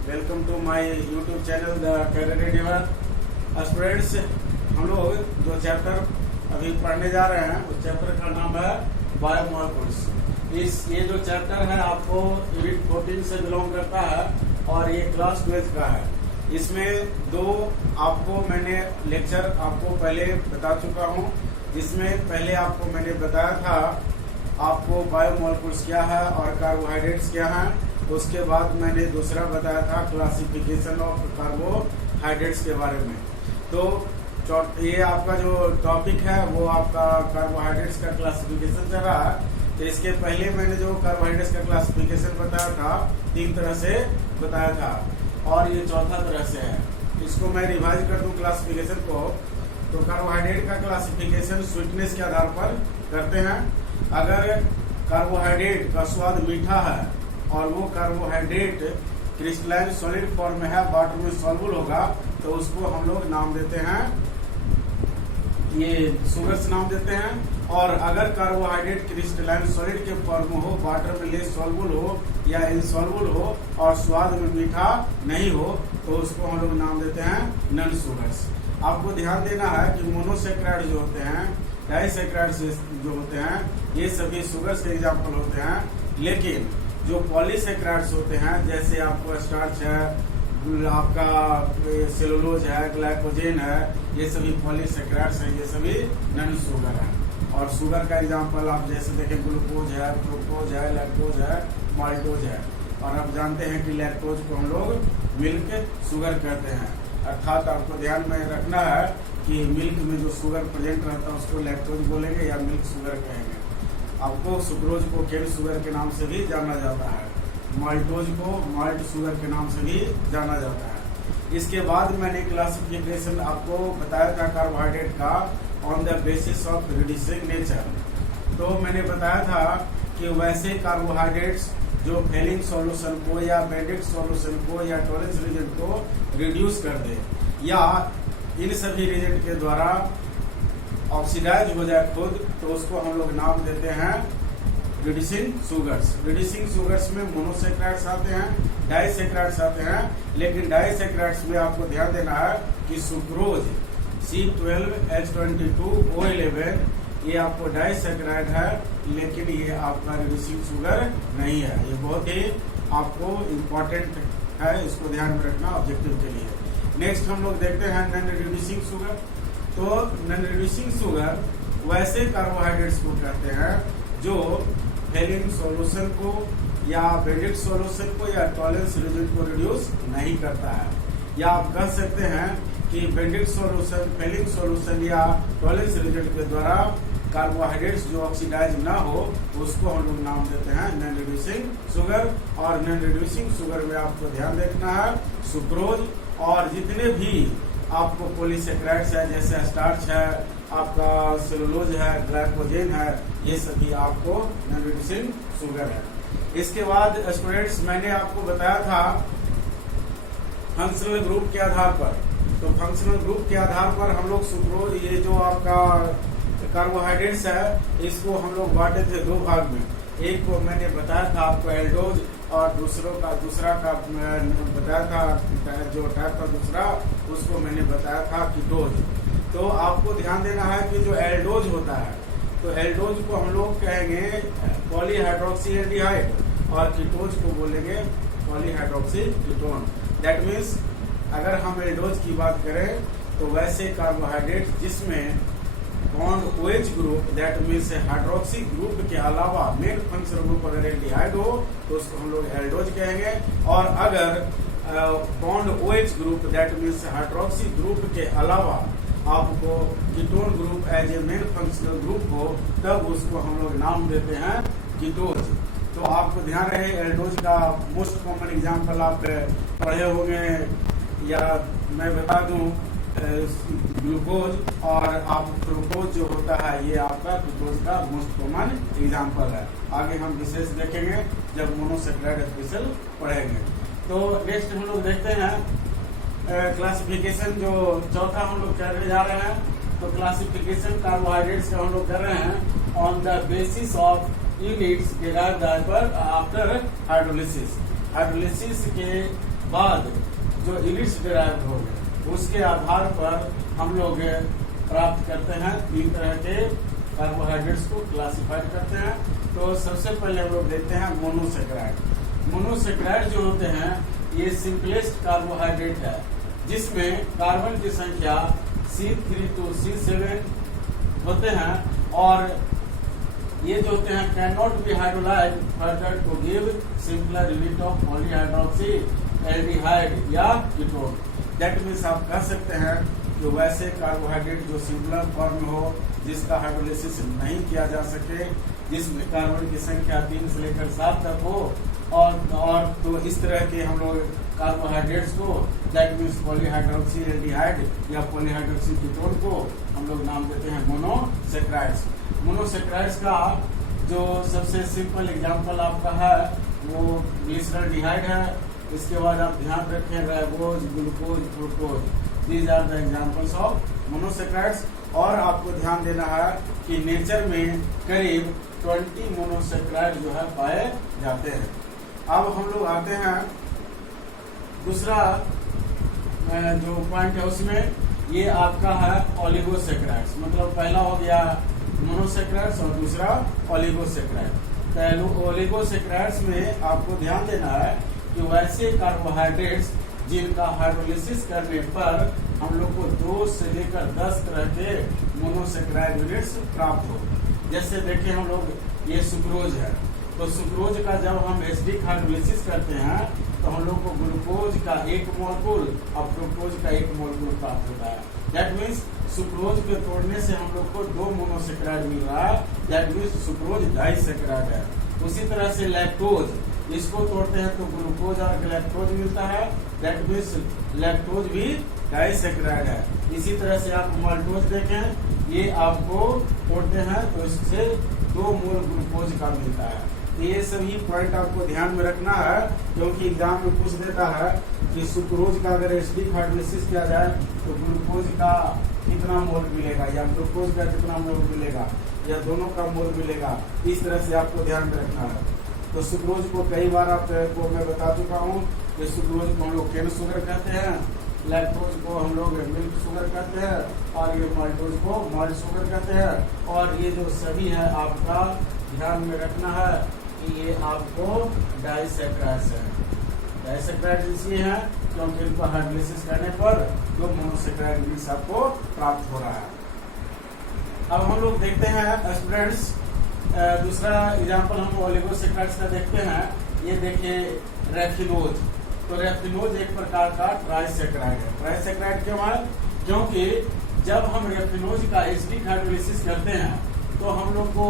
Welcome to my YouTube channel the career river. Students, हम लोग जो चैप्टर अभी पढ़ने जा रहे हैं उस चैप्टर का नाम है बायोमॉलिक्यूल्स। ये जो चैप्टर है आपको यूनिट 14 से बिलोंग करता है और ये क्लास 12 का है। इसमें दो आपको मैंने लेक्चर आपको पहले बता चुका हूँ, जिसमें पहले आपको मैंने बताया था आपको बायोमॉलिक्यूल्स क्या है और कार्बोहाइड्रेट्स क्या है। उसके बाद मैंने दूसरा बताया था क्लासिफिकेशन ऑफ कार्बोहाइड्रेट्स के बारे में। तो ये आपका जो टॉपिक है वो आपका कार्बोहाइड्रेट्स का क्लासिफिकेशन चल रहा है। तो इसके पहले मैंने जो कार्बोहाइड्रेट्स का क्लासिफिकेशन बताया था 3 तरह से बताया था और ये चौथा तरह से है। इसको मैं रिवाइज कर दूं क्लासिफिकेशन को। तो कार्बोहाइड्रेट का क्लासिफिकेशन स्वीटनेस के आधार पर करते हैं। अगर कार्बोहाइड्रेट का स्वाद मीठा है और वो कार्बोहाइड्रेट क्रिस्टलाइन सॉलिड फॉर्म में है, वाटर में सॉल्युबल होगा, तो उसको हम लोग नाम देते हैं, ये शुगर्स नाम देते हैं। और अगर कार्बोहाइड्रेट क्रिस्टलाइन सॉलिड के फॉर्म में हो, वाटर में लेस सॉल्युबल हो या इनसॉल्युबल हो और स्वाद में मीठा नहीं हो, तो उसको हम लोग नाम देते हैं नॉन शुगर्स। आपको ध्यान देना है कि मोनोसेक्राइड जो होते हैं, डाइसेक्राइड जो होते हैं, ये सभी शुगर्स के एग्जाम्पल होते हैं। लेकिन जो पॉलीसेक्राइड्स होते हैं, जैसे आपको स्टार्च है, आपका सेलुलोज है, ग्लाइकोजेन है, ये सभी पॉलीसेक्राइड्स हैं, ये सभी नॉन शुगर है। और शुगर का एग्जाम्पल आप जैसे देखें, ग्लूकोज है, फ्रुक्टोज है, लैक्टोज है, माल्टोज है। और आप जानते हैं कि लैक्टोज को हम लोग मिल्क शुगर कहते हैं। अर्थात आपको ध्यान में रखना है कि मिल्क में जो शुगर प्रेजेंट रहता है उसको लैक्टोज बोलेंगे या मिल्क शुगर कहेंगे। आपको सुक्रोज को केन शुगर के नाम से भी जाना जाता है, माल्टोज को माल्ट शुगर के नाम से भी जाना जाता है। इसके बाद मैंने क्लासिफिकेशन आपको बताया था कार्बोहाइड्रेट का on the basis of reducing nature. तो मैंने बताया था कि वैसे कार्बोहाइड्रेट्स जो फेलिंग सॉल्यूशन को या बेंडिक सॉल्यूशन को या टॉलरेंस रिएजेंट को रिड्यूस कर दे या इन सभी रिएजेंट के द्वारा ऑक्सीडाइज हो जाए खुद, तो उसको हम लोग नाम देते हैं रिड्यूसिंग शुगर्स। रिड्यूसिंग शुगर्स में मोनोसेक्राइड्स आते हैं, डाइसेक्राइड्स आते हैं। लेकिन डाइसेक्राइड्स में आपको ध्यान देना है कि सुक्रोज C12H22O11 ये आपको डाइसेक्राइड है, लेकिन ये आपका रिड्यूसिंग शुगर नहीं है। ये बहुत ही आपको इम्पोर्टेंट है, इसको ध्यान में रखना ऑब्जेक्टिव के लिए। नेक्स्ट हम लोग देखते हैं नॉन रिड्यूसिंग शुगर। तो नॉन रिड्यूसिंग शुगर वैसे कार्बोहाइड्रेट्स को कहते हैं जो फेलिंग सॉल्यूशन को या बेंडिक सॉल्यूशन को या टॉलरेंस रिएजेंट को रिड्यूस नहीं करता है। या आप कह सकते हैं कि बेंडिक सॉल्यूशन, फेलिंग सॉल्यूशन या टॉलरेंस रिएजेंट के द्वारा कार्बोहाइड्रेट्स जो ऑक्सीडाइज ना हो, उसको हम लोग नाम देते हैं नॉन रिड्यूसिंग शुगर। और नॉन रिड्यूसिंग शुगर में आपको ध्यान रखना है सुक्रोज और जितने भी आपको पॉलीसेक्राइड्स है, जैसे स्टार्च है, आपका सेलुलोज है, ग्लाइकोजेन है, ये सभी आपको नॉन रिड्यूसिंग शुगर है। इसके बाद स्टूडेंट्स, मैंने आपको बताया था फंक्शनल ग्रुप के आधार पर। तो फंक्शनल ग्रुप के आधार पर हम लोग सुक्रोज, ये जो आपका कार्बोहाइड्रेट्स है, इसको हम लोग बांटे थे 2 भाग में। एक को मैंने बताया था आपको एल्डोज और दूसरा का बताया था जो टाइप का दूसरा, उसको मैंने बताया था कीटोज। तो आपको ध्यान देना है कि जो एल्डोज होता है, तो एल्डोज को हम लोग कहेंगे पॉलीहाइड्रोक्सी एल्डिहाइड और कीटोज को बोलेंगे पॉलीहाइड्रोक्सी कीटोन। दैट मीन्स अगर हम एल्डोज की बात करें तो वैसे कार्बोहाइड्रेट जिसमें bond OH group, that means hydroxy group के अलावा मेन फंक्शनल ग्रुप अगर एल्डिहाइड हो तो उसको हम लोग एल्डोज कहेंगे। और अगर bond OH group, that means hydroxy group के अलावा आपको ketone group as a main functional group हो, तब उसको हम लोग नाम देते हैं कीटोज। तो आपको ध्यान रहे, एल्डोज का मोस्ट कॉमन एग्जाम्पल आप पढ़े होंगे, या मैं बता दूं ग्लूकोज और आप फ्रुक्टोज जो होता है, ये आपका कीटोज का मोस्ट कॉमन एग्जाम्पल है। आगे हम विशेष देखेंगे जब मोनोसेक्राइड स्पेशल पढ़ेंगे। तो नेक्स्ट हम लोग देखते हैं क्लासिफिकेशन, जो चौथा हम लोग करने जा रहे हैं। तो क्लासिफिकेशन कार्बोहाइड्रेट्स का हम लोग कर रहे हैं on the basis of units derived after hydrolysis. Hydrolysis के बाद जो यूनिट्स डिराइव हो गए उसके आधार पर हम लोग प्राप्त करते हैं। 3 तरह के कार्बोहाइड्रेट्स को क्लासिफाइड करते हैं। तो सबसे पहले हम लोग देखते हैं मोनोसेक्राइड। मोनोसेक्राइड जो होते हैं ये सिंपलेस्ट कार्बोहाइड्रेट है, जिसमें कार्बन की संख्या C3 to C7 होते हैं, और ये जो होते हैं can not be hydrolyse further to give simpler unit of polyhydroxy aldehyde या कीटोन। दैट मीन्स आप कह सकते हैं कि वैसे कार्बोहाइड्रेट जो सिंपलर फॉर्म में हो, जिसका हाइड्रोलाइसिस नहीं किया जा सके, जिसमें कार्बन की संख्या 3 से लेकर 7 तक हो, और तो इस तरह के हम लोग कार्बोहाइड्रेट्स को दैट मीन्स पॉलीहाइड्रोक्सी एल्डिहाइड या पॉलीहाइड्रोक्सी कीटोन को हम लोग नाम देते हैं मोनोसेक्राइड्स। मोनोसेक्राइड्स का जो सबसे सिंपल एग्जांपल आपका है वो ग्लिसरॉल्डिहाइड है। इसके बाद आप ध्यान रखें ribose, glucose, fructose, these are the examples of monosaccharides. और आपको ध्यान देना है कि नेचर में करीब 20 मोनोसेक्राइड जो है पाए जाते हैं। अब हम लोग आते हैं दूसरा जो पॉइंट है उसमें, ये आपका है ओलिगोसेक्राइड्स। मतलब पहला हो गया मोनोसेक्राइड्स और दूसरा ओलिगोसेक्राइड। तो ओलिगोसेक्राइड्स में आपको ध्यान देना है कि वैसे कार्बोहाइड्रेट्स जिनका हाइड्रोलिसिस करने पर हम लोग को 2 से लेकर 10 तरह के मोनोसेक्राइड यूनिट्स प्राप्त हो। जैसे देखें हम लोग ये सुक्रोज है, तो सुक्रोज का जब हम एसिडिक हाइड्रोलिसिस करते हैं तो हम लोग को ग्लूकोज का 1 मोलकुल और फ्रुक्टोज का 1 मोलकुल प्राप्त होता है। दैट मीन्स सुक्रोज के तोड़ने से हम लोग को 2 मोनोसेक्राइड मिल रहा है। दैट मीन्स सुक्रोज डाइसेक्राइड है। उसी तरह से लैक्टोज, इसको तोड़ते हैं तो ग्लूकोज और गैलेक्टोज मिलता है। दैट मीन्स लैक्टोज भी डाइसेक्राइड है। इसी तरह से आप माल्टोज देखें, ये आपको तोड़ते हैं तो इससे 2 मोल ग्लूकोज का मिलता है। तो ये सभी पॉइंट आपको ध्यान में रखना है, क्योंकि एग्जाम में पूछ देता है कि सुक्रोज का अगर एसिडिक हाइड्रोलिसिस किया जाए तो ग्लूकोज का कितना मोल मिलेगा या ग्लूकोज का कितना मोल मिलेगा या दोनों का मोल मिलेगा। इस तरह से आपको ध्यान में रखना है। तो सुक्रोज को कई बार आपको मैं बता चुका हूँ कि सुक्रोज को हम लोग केन शुगर कहते हैं, लैक्टोज को हम लोग मिल्क शुगर कहते हैं, और ये माल्टोज को माल्ट शुगर कहते हैं। और ये जो सभी है आपका ध्यान में रखना है कि ये आपको डाइसेक्राइड्स है। डाइसेक्राइड्स इसलिए है क्योंकि इनको हाइड्रोलिसिस करने पर 2 मोनोसेक्राइड यूनिट्स आपको प्राप्त हो रहा है। अब हम लोग देखते हैं स्टूडेंट्स, दूसरा एग्जांपल हम ओलिगोसेक्राइड्स का देखते हैं। ये देखिए रेफिनोज। तो रेफिनोज एक प्रकार का ट्राइसेक्राइड है। ट्राइसेक्राइड क्यों है? क्योंकि जब हम रेफिनोज का एसिडिक हाइड्रोलिसिस करते हैं तो हम लोग को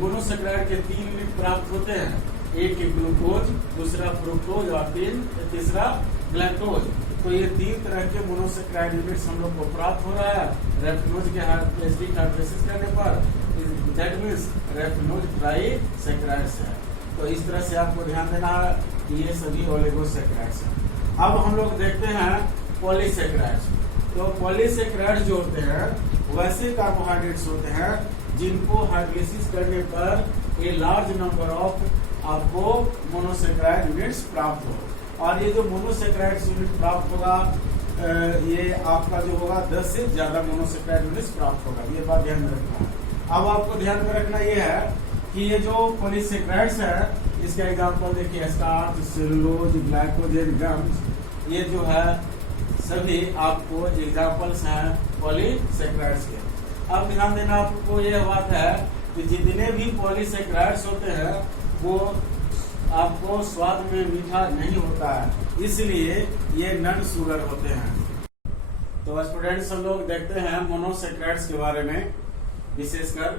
मोनोसेक्राइड के 3 यूनिट प्राप्त होते हैं। एक ग्लूकोज, दूसरा फ्रुक्टोज और तीसरा ग्लैक्टोज। तो ये 3 तरह के मोनोसेक्राइड यूनिट्स हम लोग को प्राप्त हो रहा है रेफिनोज के एसिडिक हाइड्रोलिसिस करने पर। दैट मीन्स रेफिनोज ट्राइसेक्राइड्स है। तो इस तरह से आपको ध्यान देना है कि ये सभी ओलिगोसेक्राइड्स हैं। अब हम लोग देखते हैं पॉलीसेक्राइड्स। तो पॉलीसेक्राइड्स जो होते हैं वैसे कार्बोहाइड्रेट्स होते हैं जिनको हाइड्रोलिसिस करने पर ए लार्ज नंबर ऑफ आपको मोनोसेक्राइड यूनिट्स प्राप्त हो। और ये जो मोनोसेक्राइड यूनिट प्राप्त होगा ये आपका जो होगा 10 से ज्यादा मोनोसेक्राइड यूनिट्स प्राप्त होगा। ये बात ध्यान में रखना है। अब आपको ध्यान में रखना ये है कि ये जो पॉलीसेक्राइड्स है इसका एग्जांपल देखिए स्टार्च, सेलुलोज, ग्लाइकोजेन, गम्स, ये जो है सभी आपको एग्जांपल्स हैं पॉलीसेक्राइड्स के। अब ध्यान देना आपको ये बात है कि जितने भी पॉलीसेक्राइड्स होते हैं वो आपको स्वाद में मीठा नहीं होता है, इसलिए ये नॉन शुगर होते हैं। तो स्टूडेंट्स हम लोग देखते हैं मोनोसेक्राइड्स के बारे में विशेषकर।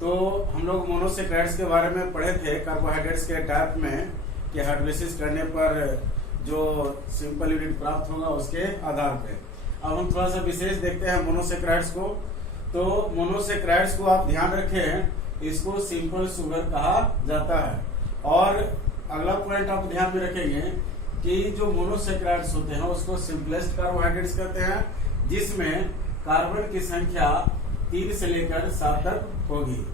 तो हम लोग मोनोसेक्राइड्स के बारे में पढ़े थे कार्बोहाइड्रेट्स के टाइप में कि हाइड्रोलिसिस करने पर जो सिंपल यूनिट प्राप्त होगा उसके आधार पे। अब हम थोड़ा सा विशेष देखते हैं मोनोसेक्राइड्स को। तो मोनोसेक्राइड्स को आप ध्यान रखें, इसको सिंपल शुगर कहा जाता है। और अगला पॉइंट आप ध्यान में रखेंगे कि जो मोनोसेक्राइड्स होते हैं उसको सिंपलेस्ट कार्बोहाइड्रेट्स कहते हैं, जिसमें कार्बन की संख्या 3 से लेकर 7 तक होगी।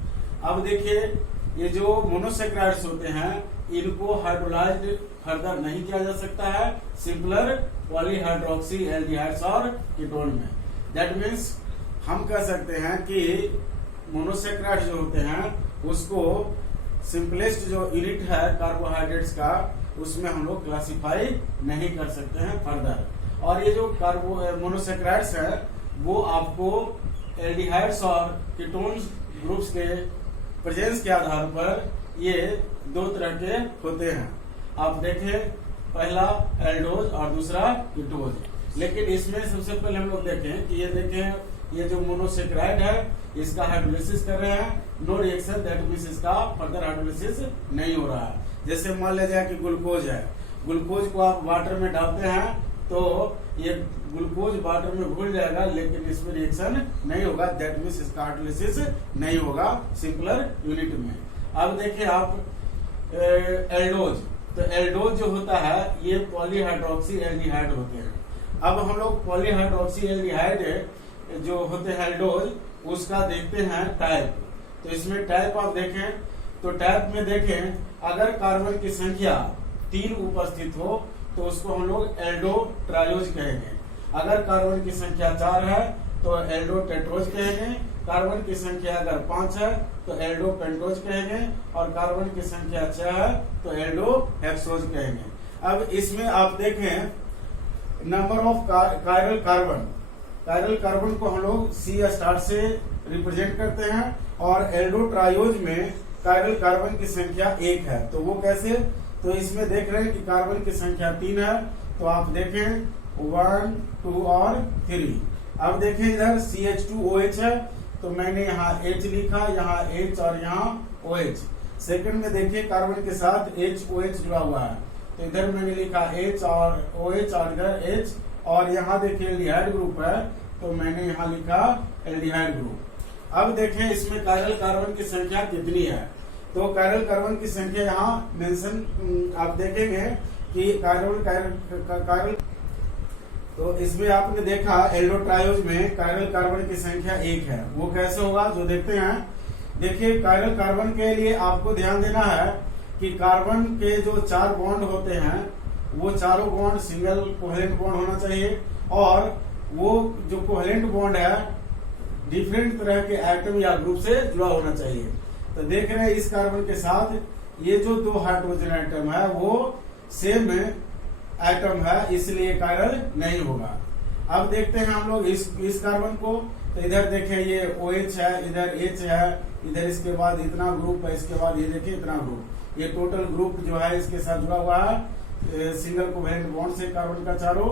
अब देखिए ये जो मोनोसेक्राइड्स होते हैं इनको हाइड्रोलाइज्ड फर्दर नहीं किया जा सकता है सिंपलर पॉलीहाइड्रोक्सी एल्डिहाइड्स और कीटोन में। दैट मीन्स हम कह सकते हैं कि मोनोसेक्राइड जो होते हैं उसको सिंपलेस्ट जो यूनिट है कार्बोहाइड्रेट्स का उसमें हम लोग क्लासिफाई नहीं कर सकते हैं फर्दर। और ये जो मोनोसेक्राइड्स है वो आपको एल्डिहाइड्स और कीटोन्स ग्रुप्स के प्रेजेंस के आधार पर ये दो तरह के होते हैं। आप देखें पहला एल्डोज और दूसरा कीटोज। लेकिन इसमें सबसे पहले हम लोग देखें कि ये जो मोनोसेक्राइड है इसका हाइड्रोलिसिस कर रहे हैं, नो रिएक्शन, दैट मींस इसका फर्दर हाइड्रोलिसिस नहीं हो रहा है। जैसे मान लिया जाए कि ग्लूकोज है, ग्लूकोज को आप वाटर में डालते हैं तो ये ग्लूकोज वाटर में घुल जाएगा लेकिन इसमें रिएक्शन नहीं होगा, दैट मींस इसका हाइड्रोलिसिस नहीं होगा सिंपलर यूनिट में। अब देखिए आप एल्डोज, तो एल्डोज जो होता है ये पॉलीहाइड्रोक्सी एल्डिहाइड होते हैं। अब हम लोग पॉलीहाइड्रोक्सी एल्डिहाइड जो होते हैं एल्डोज उसका देखते हैं टाइप। तो इसमें टाइप आप देखें तो टाइप में देखें अगर कार्बन की संख्या 3 उपस्थित हो तो उसको हम लोग एल्डो ट्रायोज कहेंगे। अगर कार्बन की संख्या 4 है तो एल्डो टेट्रोज कहेंगे, कार्बन की संख्या अगर 5 है तो एल्डो पेंटोज कहेंगे और कार्बन की संख्या 6 है तो एल्डो हेक्सोज कहेंगे। अब इसमें आप देखें नंबर ऑफ कायरल कार्बन को हम लोग C स्टार से रिप्रेजेंट करते हैं और एल्डो ट्रायोज में कायरल कार्बन की संख्या 1 है। तो वो कैसे, तो इसमें देख रहे हैं कि कार्बन की संख्या 3 है तो आप देखें 1, 2 और 3। अब देखें इधर CH2OH है तो मैंने यहाँ H लिखा, यहाँ H और यहाँ OH। सेकंड में देखिए कार्बन के साथ HOH जुड़ा हुआ है तो इधर मैंने लिखा H और OH और इधर H, और यहाँ देखिए एल्डिहाइड ग्रुप है तो मैंने यहाँ लिखा एल्डिहाइड ग्रुप। अब देखें इसमें कायरल कार्बन की संख्या कितनी है, तो कायरल कार्बन की संख्या यहाँ मेंशन आप देखेंगे कि कायरल तो इसमें आपने देखा एल्डो ट्रायोज में कायरल कार्बन की संख्या 1 है। वो कैसे होगा जो देखते हैं। देखिए कायरल कार्बन के लिए आपको ध्यान देना है कि कार्बन के जो 4 बॉन्ड होते हैं वो चारों बॉन्ड सिंगल कोहेलेंट बॉन्ड होना चाहिए और वो जो कोहेलेंट बॉन्ड है डिफरेंट तरह के एटम या ग्रुप से जुड़ा होना चाहिए। तो देख रहे हैं इस कार्बन के साथ ये जो 2 हाइड्रोजन एटम है वो सेम एटम है इसलिए कायरल नहीं होगा। अब देखते हैं हम लोग इस कार्बन को, तो इधर देखें ये OH है, इधर H है, इधर इसके बाद इतना ग्रुप है, इसके बाद ये देखिए इतना ग्रुप, ये टोटल ग्रुप जो है इसके साथ जुड़ा हुआ है सिंगल कोवेलेंट बॉन्ड से कार्बन का चारों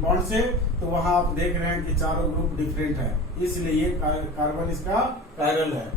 बॉन्ड से। तो वहां आप देख रहे हैं कि चारों ग्रुप डिफरेंट है इसलिए ये कार्बन इसका कायरल है।